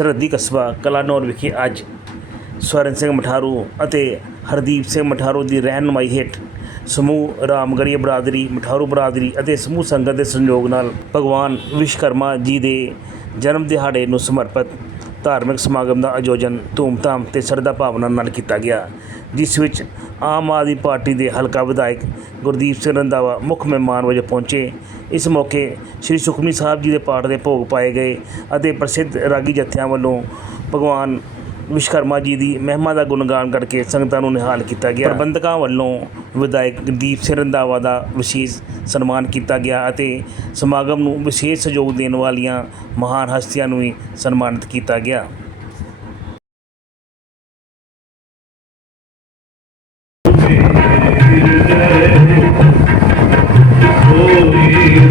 ਸਰਹੱਦੀ ਕਸਬਾ ਕਲਾਨੌਰ ਵਿਖੇ ਅੱਜ ਸਵਰਨ ਸਿੰਘ ਮਠਾਰੂ ਅਤੇ ਹਰਦੀਪ ਸਿੰਘ ਮਠਾਰੂ ਦੀ ਰਹਿਨੁਮਾਈ ਹੇਠ ਸਮੂਹ ਰਾਮਗੜੀਆ ਬਰਾਦਰੀ, ਮਠਾਰੂ ਬਰਾਦਰੀ ਅਤੇ ਸਮੂਹ ਸੰਗਤ ਦੇ ਸੰਯੋਗ ਨਾਲ ਭਗਵਾਨ ਵਿਸ਼ਵਕਰਮਾ ਜੀ ਦੇ ਜਨਮ ਦਿਹਾੜੇ ਨੂੰ ਸਮਰਪਿਤ ਧਾਰਮਿਕ ਸਮਾਗਮ ਦਾ ਆਯੋਜਨ ਧੂਮਧਾਮ ਤੇ ਸ਼ਰਧਾ ਭਾਵਨਾ ਨਾਲ ਕੀਤਾ ਗਿਆ, ਜਿਸ ਵਿੱਚ ਆਮ ਆਦਮੀ ਪਾਰਟੀ ਦੇ ਹਲਕਾ ਵਿਧਾਇਕ ਗੁਰਦੀਪ ਸਿੰਘ ਰੰਧਾਵਾ ਮੁੱਖ ਮਹਿਮਾਨ ਵਜੋਂ ਪਹੁੰਚੇ ਇਸ ਮੌਕੇ ਸ੍ਰੀ ਸੁਖਮਨੀ ਸਾਹਿਬ ਜੀ ਦੇ ਪਾਠ ਦੇ ਭੋਗ ਪਾਏ ਗਏ ਅਤੇ ਪ੍ਰਸਿੱਧ ਰਾਗੀ ਜਥਿਆਂ ਵੱਲੋਂ ਭਗਵਾਨ ਵਿਸ਼ਵਕਰਮਾ ਜੀ ਦੀ ਮਹਿਮਾ ਦਾ ਗੁਣਗਾਨ ਕਰਕੇ ਸੰਗਤਾਂ ਨੂੰ ਨਿਹਾਲ ਕੀਤਾ ਗਿਆ। ਪ੍ਰਬੰਧਕਾਂ ਵੱਲੋਂ ਵਿਧਾਇਕ ਦੀਪ ਸਿੰਘ ਰੰਧਾਵਾ ਦਾ ਵਿਸ਼ੇਸ਼ ਸਨਮਾਨ ਕੀਤਾ ਗਿਆ ਅਤੇ ਸਮਾਗਮ ਨੂੰ ਵਿਸ਼ੇਸ਼ ਸਹਿਯੋਗ ਦੇਣ ਵਾਲੀਆਂ ਮਹਾਨ ਹਸਤੀਆਂ ਨੂੰ ਵੀ ਸਨਮਾਨਿਤ ਕੀਤਾ ਗਿਆ।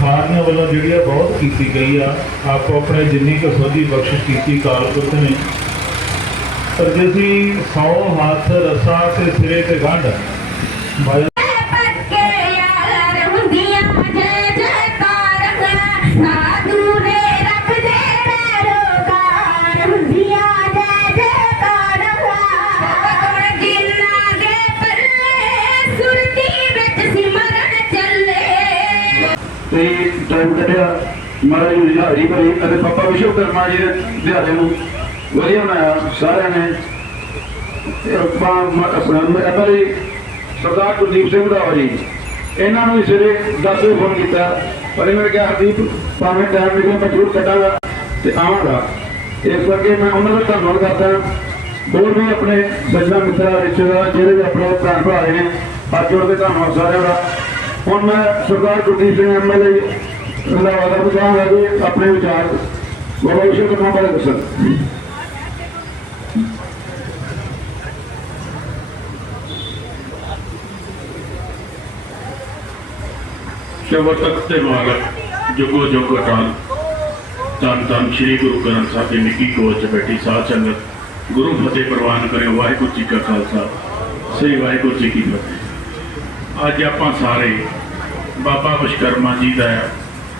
ਲਖਾਰੀਆਂ ਵੱਲੋਂ ਜਿਹੜੀ ਆ ਬਹੁਤ ਕੀਤੀ ਗਈ ਆ। ਆਪੋ ਆਪਣੇ ਜਿੰਨੀ ਕੁ ਸੋਝੀ ਬਖਸ਼ਿਸ਼ ਕੀਤੀ ਕਾਲ ਨੇ। ਪਰ ਜੇ ਅਸੀਂ ਸੌ ਹੱਥ, ਰਸਾ ਤੇ ਸਿਰੇ ਤੇ ਗੰਢ ਜੀ ਅਤੇ ਪਾਪਾ ਵਿਸ਼ਵਕਰਮਾ ਜੀ ਦੇ ਦਿਹਾੜੇ ਨੂੰ ਵਧੀਆ ਬਣਾਇਆ ਸਾਰਿਆਂ ਨੇ। ਆਪਣਾ ਸਰਦਾਰ ਕੁਲਦੀਪ ਸਿੰਘ ਰਾਵ ਜੀ, ਇਹਨਾਂ ਨੂੰ ਸਿਰੇ ਦਸ ਵਜੇ ਫੋਨ ਕੀਤਾ, ਪਰ ਇਹਨਾਂ ਨੇ ਕਿਹਾ ਹਰਦੀਪ, ਭਾਵੇਂ ਟਾਈਮ ਨਿਕਲੇ ਮੈਂ ਜ਼ਰੂਰ ਕੱਢਾਂਗਾ ਤੇ ਆਵਾਂਗਾ। ਇਸ ਕਰਕੇ ਮੈਂ ਉਹਨਾਂ ਦਾ ਧੰਨਵਾਦ ਕਰਦਾ ਹੋਰ ਵੀ ਆਪਣੇ ਸੱਜਣਾ ਮਿੱਤਰਾਂ, ਰਿਸ਼ਤੇਦਾਰ, ਜਿਹੜੇ ਵੀ ਆਪਣੇ ਭੈਣ ਭਰਾ ਨੇ, ਅੱਜ ਜੋੜ ਧੰਨਵਾਦ ਸਾਰਿਆਂ ਦਾ। ਹੁਣ ਮੈਂ ਸਰਦਾਰ ਗੁਰਦੀਪ ਸਿੰਘ ਐਮਐਲਏ ਦਾ ਵਾਦਾ ਬਚਾਉਂਗਾ ਕਿ ਆਪਣੇ ਵਿਚਾਰ ਬਾਬਾ ਵਿਸ਼ਵਕਰਮਾ ਬਾਰੇ ਦੱਸਣ ਸ਼ਬਦ ਤੇ ਮਾਲਕ ਜੁਗੋ ਜੁਗ ਅਟਲ ਧੰਨ ਧੰਨ ਸ੍ਰੀ ਗੁਰੂ ਗ੍ਰੰਥ ਸਾਹਿਬ ਦੀ ਨਿੱਕੀ ਕੋਚ ਬੈਠੀ ਸਾਧ ਸੰਗਤ ਗੁਰੂ ਫਤਿਹ ਪ੍ਰਵਾਨ ਕਰੇ ਵਾਹਿਗੁਰੂ ਜੀ ਕਾ ਖਾਲਸਾ ਸ੍ਰੀ ਵਾਹਿਗੁਰੂ ਜੀ ਕੀ ਫਤਿਹ ਅੱਜ ਆਪਾਂ ਸਾਰੇ ਬਾਬਾ ਵਿਸ਼ਕਰਮਾ ਜੀ ਦਾ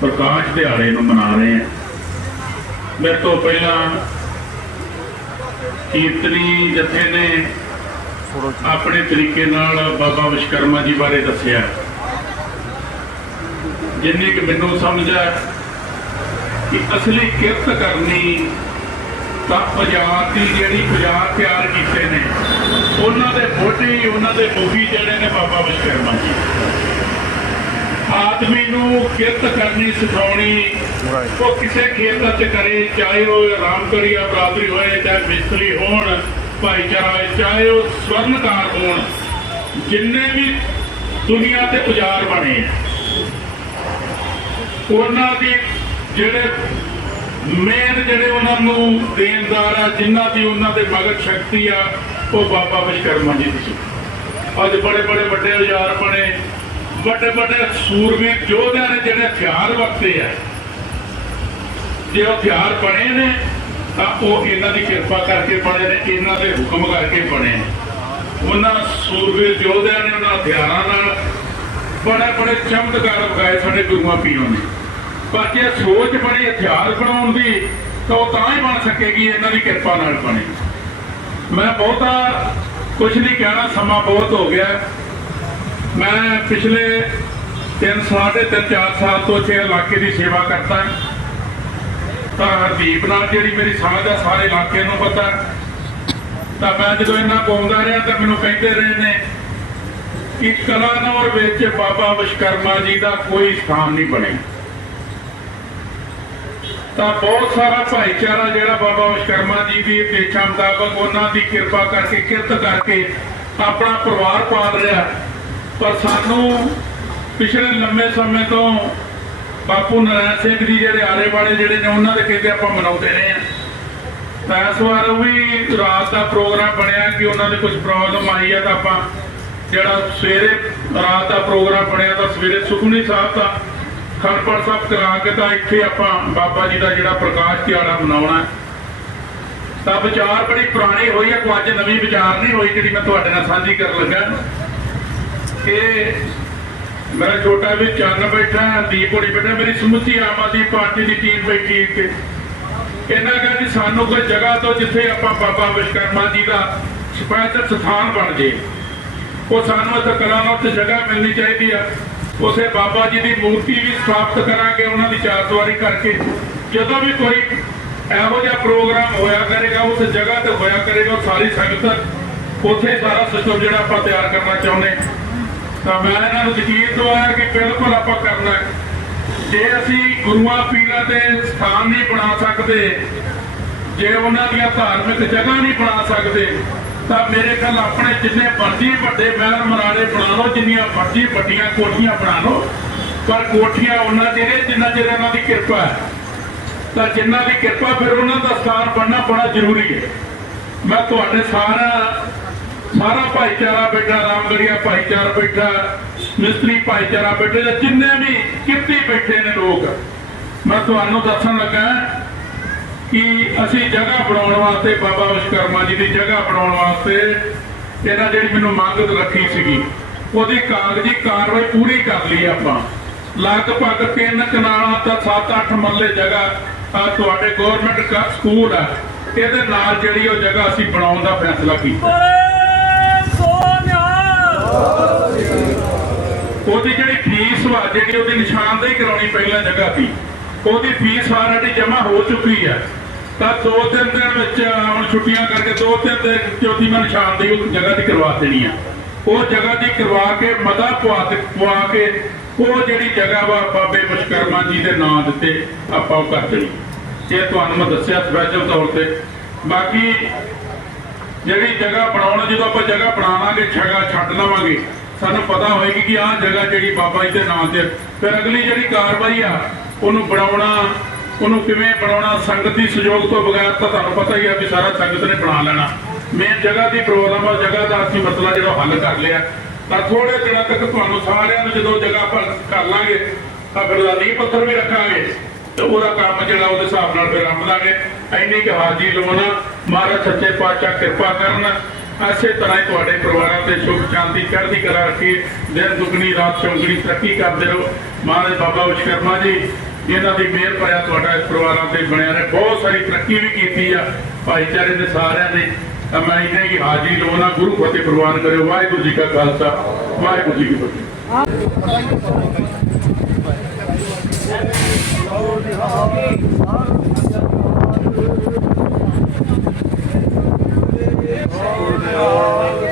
ਪ੍ਰਕਾਸ਼ ਦਿਹਾੜੇ ਨੂੰ ਮਨਾ ਰਹੇ ਹਾਂ। ਮੇਰੇ ਤੋਂ ਪਹਿਲਾਂ ਕੀਰਤਨੀ ਜਥੇ ਨੇ ਆਪਣੇ ਤਰੀਕੇ ਨਾਲ ਬਾਬਾ ਵਿਸ਼ਕਰਮਾ ਜੀ ਬਾਰੇ ਦੱਸਿਆ। ਜਿੰਨੀ ਕਿ ਮੈਨੂੰ ਸਮਝ ਹੈ ਕਿ ਅਸਲੀ ਕਿਰਤ ਕਰਨੀ ਤਾਂ ਪੰਜਾਬ ਦੀ ਜਿਹੜੀ ਪੰਜਾਬ ਤਿਆਰ ਕੀਤੇ ਨੇ, ਉਹਨਾਂ ਦੇ ਮੋਢੀ ਉਹਨਾਂ ਦੇ ਮੁਖੀ ਜਿਹੜੇ ਨੇ ਬਾਬਾ ਆਦਮੀ ਨੂੰ ਕਿਰਤ ਕਰਨੀ ਸਿਖਾਉਣੀ ਉਹ ਕਿਸੇ ਖੇਤਰ 'ਚ ਕਰੇ ਚਾਹੇ ਉਹ ਰਾਮਕਰੀਆ ਬਰਾਦਰੀ ਹੋਏ ਚਾਹੇ ਮਿਸਤਰੀ ਹੋਣ ਭਾਈਚਾਰਾ ਹੋਏ ਚਾਹੇ ਉਹ ਸਵਰਨਕਾਰ ਹੋਣ ਜਿੰਨੇ ਵੀ ਦੁਨੀਆ ਤੇ ਉਜਾਰ ਬਣੇ ਆ ਉਹਨਾਂ ਦੀ ਜਿਹੜੇ ਮੇਨ ਜਿਹੜੇ ਉਹਨਾਂ ਨੂੰ ਦੇਣਦਾਰ ਆ ਜਿਨ੍ਹਾਂ ਦੀ ਉਹਨਾਂ ਦੇ ਮਗਰ ਸ਼ਕਤੀ ਆ ਉਹ ਬਾਬਾ ਵਿਸ਼ਕਰਮਾ ਜੀ ਦੀ ਅੱਜ ਬੜੇ ਬੜੇ ਵੱਡੇ ਉਜਾਰ ਬਣੇ ਵੱਡੇ ਵੱਡੇ ਸੂਰਵੀਰ ਯੋਧਿਆਂ ਨੇ ਜਿਹੜੇ ਹਥਿਆਰ ਵਰਤੇ ਆ, ਜੇ ਉਹ ਹਥਿਆਰ ਬਣੇ ਨੇ, ਤਾਂ ਉਹ ਇਹਨਾਂ ਦੀ ਕਿਰਪਾ ਕਰਕੇ ਬਣੇ ਨੇ, ਇਹਨਾਂ ਦੇ ਹੁਕਮ ਕਰਕੇ ਬਣੇ ਨੇ। ਉਹਨਾਂ ਸੂਰਵੀਰ ਯੋਧਿਆਂ ਨੇ ਉਹਨਾਂ ਹਥਿਆਰਾਂ ਨਾਲ ਬੜੇ ਬੜੇ ਚਮਤਕਾਰ ਵਿਖਾਏ ਸਾਡੇ ਗੁਰੂਆਂ ਪੀਰਾਂ ਨੇ। ਪਰ ਜੇ ਸੋਚ ਬਣੀ, ਹਥਿਆਰ ਬਣਾਉਣ ਦੀ, ਤਾਂ ਉਹ ਤਾਂ ਹੀ ਬਣ ਸਕੇਗੀ ਇਹਨਾਂ ਦੀ ਕਿਰਪਾ ਨਾਲ ਬਣੇ। ਮੈਂ ਬਹੁਤਾ ਕੁਝ ਨਹੀਂ ਕਹਿਣਾ, ਸਮਾਂ ਬਹੁਤ ਹੋ ਗਿਆ। ਮੈਂ ਪਿਛਲੇ 3 ਸਾਢੇ ਤਿੰਨ 4 ਸਾਲ ਤੋਂ ਇੱਥੇ ਇਲਾਕੇ ਦੀ ਸੇਵਾ ਕਰਦਾ ਤਾਂ ਹਰਦੀਪ ਨਾਲ ਜਿਹੜੀ ਮੇਰੀ ਸਮਝ ਆ, ਸਾਰੇ ਇਲਾਕੇ ਨੂੰ ਪਤਾ। ਤਾਂ ਮੈਂ ਜਦੋਂ ਇਹਨਾਂ ਪਾਉਂਦਾ ਰਿਹਾ ਤਾਂ ਮੈਨੂੰ ਕਹਿੰਦੇ ਰਹੇ ਨੇ ਕਿ ਕਲਾਨੌਰ ਵਿੱਚ ਬਾਬਾ ਵਿਸ਼ਕਰਮਾ ਜੀ ਦਾ ਕੋਈ ਸਥਾਨ ਨਹੀਂ ਬਣਿਆ। ਤਾਂ ਬਹੁਤ ਸਾਰਾ ਭਾਈਚਾਰਾ ਜਿਹੜਾ ਬਾਬਾ ਵਿਸ਼ਕਰਮਾ ਜੀ ਦੀ ਇੱਛਾ ਮੁਤਾਬਕ ਉਹਨਾਂ ਦੀ ਕਿਰਪਾ ਕਰਕੇ ਕਿਰਤ ਕਰਕੇ ਆਪਣਾ ਪਰਿਵਾਰ ਪਾਲ ਰਿਹਾ। ਪਰ ਸਾਨੂੰ ਪਿਛਲੇ ਲੰਮੇ ਸਮੇਂ ਤੋਂ ਬਾਪੂ ਨਾਰਾਇਣ ਸਿੰਘ ਜੀ ਜਿਹੜੇ ਆਲੇ ਵਾਲੇ ਜਿਹੜੇ ਨੇ, ਉਹਨਾਂ ਦੇ ਕਹਿੰਦੇ ਆਪਾਂ ਮਨਾਉਂਦੇ ਰਹੇ ਆ ਤਾਂ ਇਸ ਵਾਰ ਵੀ ਰਾਤ ਦਾ ਪ੍ਰੋਗਰਾਮ ਬਣਿਆ ਕਿ ਉਹਨਾਂ ਦੇ ਕੁਝ ਪ੍ਰੋਬਲਮ ਆਈ ਆ ਤਾਂ ਆਪਾਂ ਜਿਹੜਾ ਸਵੇਰੇ ਰਾਤ ਦਾ ਪ੍ਰੋਗਰਾਮ ਬਣਿਆ ਤਾਂ ਸਵੇਰੇ ਸੁਖਮਨੀ ਸਾਹਿਬ ਦਾ ਖੰਡਪੜ ਸਾਹਿਬ ਕਰਾ ਕੇ ਤਾਂ ਇੱਥੇ ਆਪਾਂ ਬਾਬਾ ਜੀ ਦਾ ਜਿਹੜਾ ਪ੍ਰਕਾਸ਼ ਦਿਹਾੜਾ ਮਨਾਉਣਾ ਤਾਂ ਵਿਚਾਰ ਬੜੀ ਪੁਰਾਣੀ ਹੋਈ ਹੈ ਕੋਈ ਅੱਜ ਨਵੀਂ ਵਿਚਾਰ ਨਹੀਂ ਹੋਈ ਜਿਹੜੀ ਮੈਂ ਤੁਹਾਡੇ ਨਾਲ ਸਾਂਝੀ ਕਰਨ ਲੱਗਾ। ਕਿ ਮੇਰਾ ਛੋਟਾ ਵੀ ਚੰਨ ਬੈਠਾ, ਦੀਪ ਹੋਣੀ ਬੈਠਾ, ਮੇਰੀ ਸਮੁੱਚੀ ਆਮ ਆਦਮੀ ਪਾਰਟੀ ਦੀ ਟੀਮ ਬੈਠੀ ਇੱਥੇ। ਇਹਨਾਂ ਕਹਿੰਦੇ ਸਾਨੂੰ ਕੋਈ ਜਗ੍ਹਾ ਤੋਂ ਜਿੱਥੇ ਆਪਾਂ ਬਾਬਾ ਵਿਸ਼ਕਰਮਾ ਜੀ ਦਾ ਸਪੈਸ਼ਲ ਸਥਾਨ ਬਣ ਜੇ ਉਹ ਸਾਨੂੰ ਇੱਥੇ ਕਲਾਨੌਰ ਤੇ ਜਗ੍ਹਾ ਮਿਲਣੀ ਚਾਹੀਦੀ ਆ। ਉਸੇ ਬਾਬਾ ਜੀ ਦੀ ਮੂਰਤੀ ਵੀ ਸਥਾਪਿਤ ਕਰਾਂਗੇ, ਉਹਨਾਂ ਦੀ ਚਾਰ ਦੀਵਾਰੀ ਕਰਕੇ। ਜਦੋਂ ਵੀ ਕੋਈ ਇਹੋ ਜਿਹਾ ਪ੍ਰੋਗਰਾਮ ਹੋਇਆ ਕਰੇਗਾ, ਉਸ ਜਗ੍ਹਾ ਤੇ ਹੋਇਆ ਕਰੇਗਾ ਸਾਰੀ ਸੰਗਤ ਉੱਥੇ ਸਾਰਾ ਸਿਸਟਮ ਜਿਹੜਾ ਆਪਾਂ ਤਿਆਰ ਕਰਨਾ ਚਾਹੁੰਦੇ ਤਾਂ ਮੈਂ ਇਹਨਾਂ ਨੂੰ ਯਕੀਨ ਦਵਾਇਆ ਕਿ ਬਿਲਕੁਲ ਆਪਾਂ ਕਰਨਾ ਜੇ ਅਸੀਂ ਗੁਰੂਆਂ ਪੀਰਾਂ ਦੇ ਸਥਾਨ ਨਹੀਂ ਬਣਾ ਸਕਦੇ, ਜੇ ਉਹਨਾਂ ਦੀਆਂ ਧਾਰਮਿਕ ਜਗ੍ਹਾ ਨਹੀਂ ਬਣਾ ਸਕਦੇ, ਤਾਂ ਮੇਰੇ ਖਿਆਲ ਆਪਣੇ ਜਿੰਨੇ ਮਰਜ਼ੀ ਵੱਡੇ ਮਹਿਲ ਮਰਾੜੇ ਬਣਾ ਲਓ, ਜਿੰਨੀਆਂ ਮਰਜ਼ੀ ਵੱਡੀਆਂ ਕੋਠੀਆਂ ਬਣਾ ਲਓ, ਪਰ ਕੋਠੀਆਂ ਉਹਨਾਂ ਦੇ ਜਿੰਨਾ ਚਿਰ ਉਹਨਾਂ ਦੀ ਕਿਰਪਾ ਹੈ। ਤਾਂ ਜਿੰਨਾ ਦੀ ਕਿਰਪਾ ਫਿਰ ਉਹਨਾਂ ਦਾ ਸਥਾਨ ਬਣਨਾ ਬੜਾ ਜ਼ਰੂਰੀ ਹੈ। ਮੈਂ ਤੁਹਾਡੇ ਸਾਰਾ ਸਾਰਾ ਭਾਈਚਾਰਾ ਬੈਠਾ, ਰਾਮਗੜੀਆ ਭਾਈਚਾਰਾ ਬੈਠਾ, ਮਿਸਤਰੀ ਭਾਈਚਾਰਾ ਬੈਠੇ ਤੇ ਜਿੰਨੇ ਵੀ ਕਿੱਤੀ ਬੈਠੇ ਨੇ ਲੋਕ। ਮੈਂ ਤੁਹਾਨੂੰ ਦੱਸਣ ਲੱਗਾ ਕਿ ਅਸੀਂ ਜਗ੍ਹਾ ਬਣਾਉਣ ਵਾਸਤੇ ਬਾਬਾ ਵਿਸ਼ਕਰਮਾ ਜੀ ਦੀ ਜਗ੍ਹਾ ਬਣਾਉਣ ਵਾਸਤੇ ਇਹਨਾਂ ਜਿਹੜੀ ਮੈਨੂੰ ਮੰਗ ਰੱਖੀ ਸੀਗੀ, ਉਹਦੀ ਕਾਗਜ਼ੀ ਕਾਰਵਾਈ ਪੂਰੀ ਕਰ ਲਈ ਆਪਾਂ। ਲਗਭਗ ਤਿੰਨ ਕਨਾਲਾਂ ਤਾਂ 7-8 ਮਰਲੇ ਜਗ੍ਹਾ ਤੁਹਾਡੇ ਗਵਰਨਮੈਂਟ ਸਕੂਲ ਆ। ਇਹਦੇ ਨਾਲ ਜਿਹੜੀ ਉਹ ਜਗ੍ਹਾ ਅਸੀਂ ਬਣਾਉਣ ਦਾ ਫੈਸਲਾ ਕੀਤਾ। ਉਹਦੀ ਜਿਹੜੀ ਫੀਸ ਵਾ, ਜਿਹੜੀ ਉਹਦੀ ਨਿਸ਼ਾਨਦੇਹੀ ਕਰਾਉਣੀ ਪਹਿਲਾਂ ਜਗ੍ਹਾ ਦੀ, ਉਹਦੀ ਫੀਸ ਆਲਰੇਡੀ ਜਮ੍ਹਾਂ ਹੋ ਚੁੱਕੀ ਹੈ ਤਾਂ ਦੋ ਤਿੰਨ ਦਿਨ ਵਿੱਚ ਹੁਣ ਛੁੱਟੀਆਂ ਕਰਕੇ ਦੋ ਤਿੰਨ ਦਿਨ ਚੌਥੀ ਮੈਂ ਨਿਸ਼ਾਨਦੇਹੀ ਉਸ ਜਗ੍ਹਾ ਦੀ ਕਰਵਾ ਦੇਣੀ ਆ। ਉਹ ਜਗ੍ਹਾ ਦੀ ਕਰਵਾ ਕੇ ਮਦਾ ਪਵਾ ਕੇ ਪਵਾ ਕੇ ਉਹ ਜਿਹੜੀ ਜਗ੍ਹਾ ਵਾ, ਬਾਬੇ ਵਿਸ਼ਕਰਮਾ ਜੀ ਦੇ ਨਾਂ ਦਿੱਤੇ ਆਪਾਂ ਉਹ ਕਰ ਦੇਣੀ। ਇਹ ਤੁਹਾਨੂੰ ਮੈਂ ਦੱਸਿਆ ਸਪੈਸ਼ਲ ਤੌਰ ਤੇ। ਬਾਕੀ ਜਿਹੜੀ ਜਗ੍ਹਾ ਬਣਾਉਣ, ਜਦੋਂ ਆਪਾਂ ਜਗ੍ਹਾ ਬਣਾਵਾਂਗੇ, ਜਗ੍ਹਾ ਛੱਡ ਲਵਾਂਗੇ, ਸਾਨੂੰ ਪਤਾ ਹੋਏਗੀ ਕਿ ਆਹ ਜਗ੍ਹਾ ਜਿਹੜੀ ਬਾਬਾ ਜੀ ਦੇ ਨਾਮ ਤੇ ਫਿਰ ਅਗਲੀ ਜਿਹੜੀ ਕਾਰਵਾਈ ਆ, ਉਹਨੂੰ ਬਣਾਉਣਾ, ਉਹਨੂੰ ਕਿਵੇਂ ਬਣਾਉਣਾ, ਸੰਗਤ ਦੀ ਸਹਿਯੋਗ ਤੋਂ ਬਗੈਰ ਤਾਂ ਤੁਹਾਨੂੰ ਪਤਾ ਹੀ ਆ ਵੀ ਸਾਰਾ ਸੰਗਤ ਨੇ ਬਣਾ ਲੈਣਾ। ਮੇਨ ਜਗ੍ਹਾ ਦੀ ਪ੍ਰੋਬਲਮ ਆ, ਜਗ੍ਹਾ ਦਾ ਅਸੀਂ ਮਸਲਾ ਜਿਹੜਾ ਹੱਲ ਕਰ ਲਿਆ। ਤਾਂ ਥੋੜੇ ਦਿਨਾਂ ਤੱਕ ਤੁਹਾਨੂੰ ਸਾਰਿਆਂ ਨੂੰ ਜਦੋਂ ਜਗ੍ਹਾ ਆਪਾਂ ਕਰ ਲਾਂਗੇ, ਤਾਂ ਫਿਰ ਉਹਦਾ ਨੀਂਹ ਪੱਥਰ ਵੀ ਰੱਖਾਂਗੇ। ਤੇ ਉਹਦਾ ਕੰਮ ਜਿਹੜਾ ਉਹਦੇ ਹਿਸਾਬ ਨਾਲ ਫਿਰ ਅੰਬ ਲਾਂਗੇ ਇੰਨੀ ਕੁ ਹਾਜ਼ਰੀ ਲਵਾਉਣਾ ਮਹਾਰਾਜ ਸੱਚੇ ਪਾਤਸ਼ਾਹ ਕਿਰਪਾ ਕਰਨ। ਐਸੇ ਤਰ੍ਹਾਂ ਹੀ ਤੁਹਾਡੇ ਪਰਿਵਾਰਾਂ ਤੇ ਸੁਖ, ਸ਼ਾਂਤੀ, ਚੜ੍ਹਦੀ ਕਲਾ ਰੱਖੀ। ਦਿਨ ਦੁਗਣੀ, ਰਾਤ ਚੌਗਣੀ, ਤਰੱਕੀ ਕਰਦੇ ਰਹੋ। ਮਹਾਰਾਜ ਬਾਬਾ ਵਿਸ਼ਕਰਮਾ ਜੀ ਇਹਨਾਂ ਦੀ ਮਿਹਰ ਭਰਿਆ ਤੁਹਾਡਾ ਇਸ ਪਰਿਵਾਰਾਂ ਤੇ ਬਣਿਆ ਰਹੇ। ਬਹੁਤ ਸਾਰੀ ਤਰੱਕੀ ਵੀ ਕੀਤੀ ਆ ਭਾਈਚਾਰੇ ਦੇ ਸਾਰਿਆਂ ਨੇ। ਤਾਂ ਮੈਂ ਇਹਨੇ ਹੀ ਹਾਜ਼ਰੀ ਲਵਾਉਣਾ। ਗੁਰੂ ਫਤਿਹ ਪ੍ਰਵਾਨ ਕਰਿਓ। ਵਾਹਿਗੁਰੂ ਜੀ ਕਾ ਖਾਲਸਾ। ਵਾਹਿਗੁਰੂ ਜੀ ਕੀ ਫਤਿਹ। O Lord.